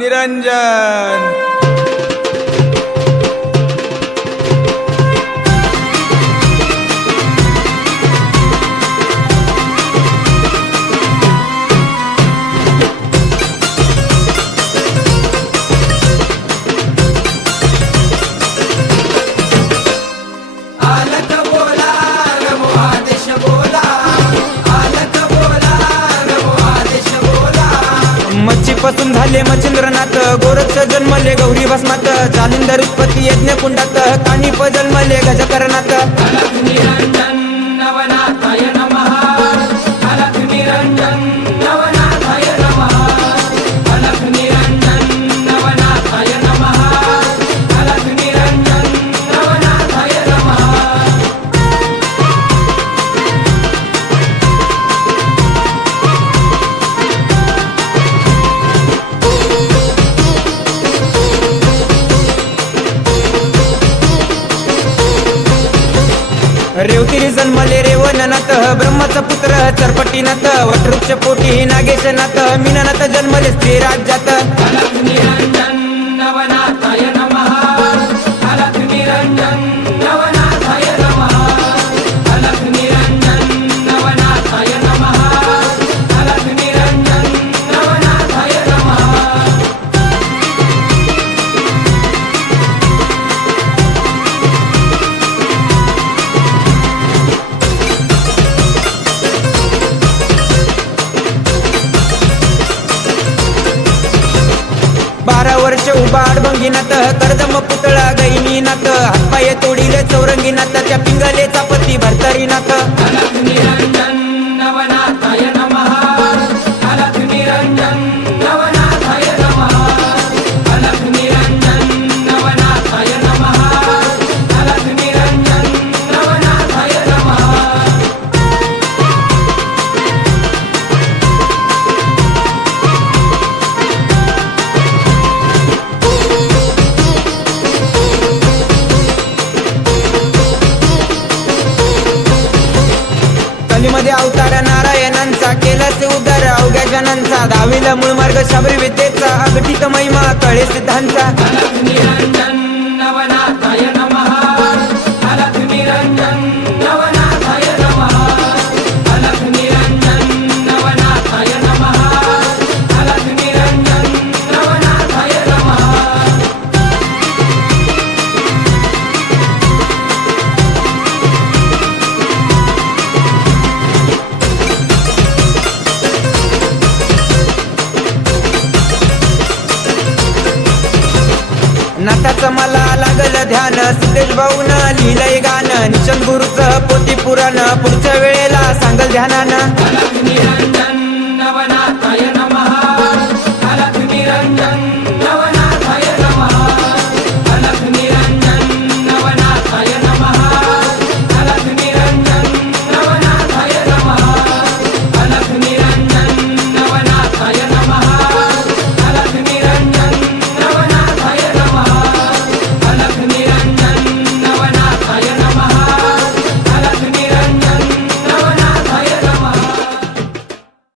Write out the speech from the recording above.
निरंजन। पासून झाले मच्छिंद्रनाथ, गोरक्ष जन्मले गौरी भस्मात, जालिंदर उत्पत्ती यज्ञ कुंडात, कानिप जन्मले गजकरणात। अलख निरंजन नवनाथाय नमः, अलख निरंजन नवनाथाय नमः, अलख निरंजन नवनाथाय नमः, अलख निरंजन नवनाथाय नमः। रेवतिरी जन्मले रेवणनाथ, ब्रह्माचा पुत्र चरपटीनाथ, वटवृक्ष पोटी नागेशनाथ, मीननाथ जन्मले स्त्री राज्यात। अलख निरंजन नवनाथाय नमः, अलख निरंजन नवनाथाय नमः, अलख निरंजन नवनाथाय नमः, अलख निरंजन नवनाथाय नमः। बारा वर्ष उभा अडभंगीनाथ, कर्दम पुतळा गैनीनाथ, हातपाय तोडीले चौरंगीनाथ, त्या पिंगलेचा पती भरतरीनाथ। अलख निरंजन नवनाथाय नमः, अलख निरंजन नवनाथाय नमः, अलख निरंजन नवनाथाय नमः, अलख निरंजन नवनाथाय नमः। कलीमध्ये अवतार नारायणांचा, केलाचे उद्धार अवघ्या जनांचा, दाविला मूळ मार्ग शबरी विद्येचा, अघटित महिमा कळे सिद्धांचा। अलख निरंजन नवनाथाय नमः, अलख निरंजन नवनाथाय नमः, अलख निरंजन नवनाथाय नमः, अलख निरंजन नवनाथाय नमः। नाथाचं मला लागल ध्यान, सिद्धेश भाऊन लिहिलंय गाणं, निचन गुरुचं पोटी पुराण, पुढच्या वेळेला सांगल ध्यानानं। अलख निरंजन नवनाथाय